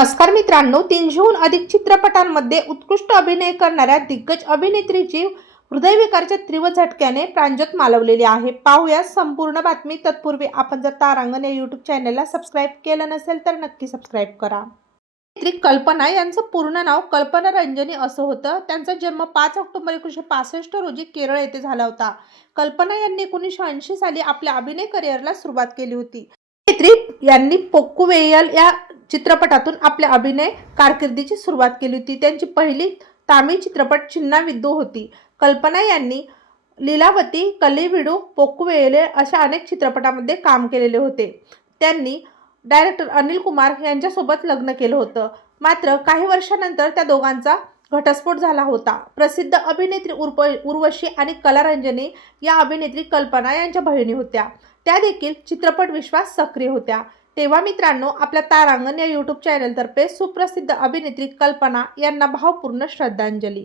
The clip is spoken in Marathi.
नमस्कार मित्रांनो, 300हून अधिक चित्रपटांमध्ये उत्कृष्ट अभिनय करणाऱ्या दिग्गज अभिनेत्रीची हृदयविकाराच्या तीव्र झटक्याने प्राणज्योत मालवलेली आहे. पाहूया संपूर्ण बातमी. तत्पूर्वी आपण जर तारांगण या यूट्यूब चॅनलला सबस्क्राईब केलं नसेल तर नक्की सबस्क्राईब करा. अभिनेत्री कल्पना यांचं पूर्ण नाव कल्पना रंजनी असं होतं. त्यांचा जन्म 5 ऑक्टोबर 1965 रोजी केरळ येथे झाला होता. कल्पना यांनी 1980 साली आपल्या अभिनय करिअरला सुरुवात केली होती. अभिनेत्री यांनी पोक्कुवेयल या चित्रपटातून आपल्या अभिनय कारकिर्दीची सुरुवात केली होती. त्यांची पहिली तामिळ चित्रपट चिन्ना विद्दू होती. कल्पना यांनी लीलावती, कल्लीविडू, पोक्कुवेले अशा अनेक चित्रपटांमध्ये काम केलेले होते. त्यांनी डायरेक्टर अनिल कुमार यांच्यासोबत लग्न केलं होतं. मात्र काही वर्षानंतर त्या दोघांचा घटस्फोट झाला होता. प्रसिद्ध अभिनेत्री उर्वशी आणि कलारंजनी या अभिनेत्री कल्पना यांच्या बहिणी होत्या. त्या देखील चित्रपट विश्वात सक्रिय होत्या. तेव्हा मित्रांनो, आपल्या तारांगण या यूट्यूब चॅनलतर्फे सुप्रसिद्ध अभिनेत्री कल्पना यांना भावपूर्ण श्रद्धांजली.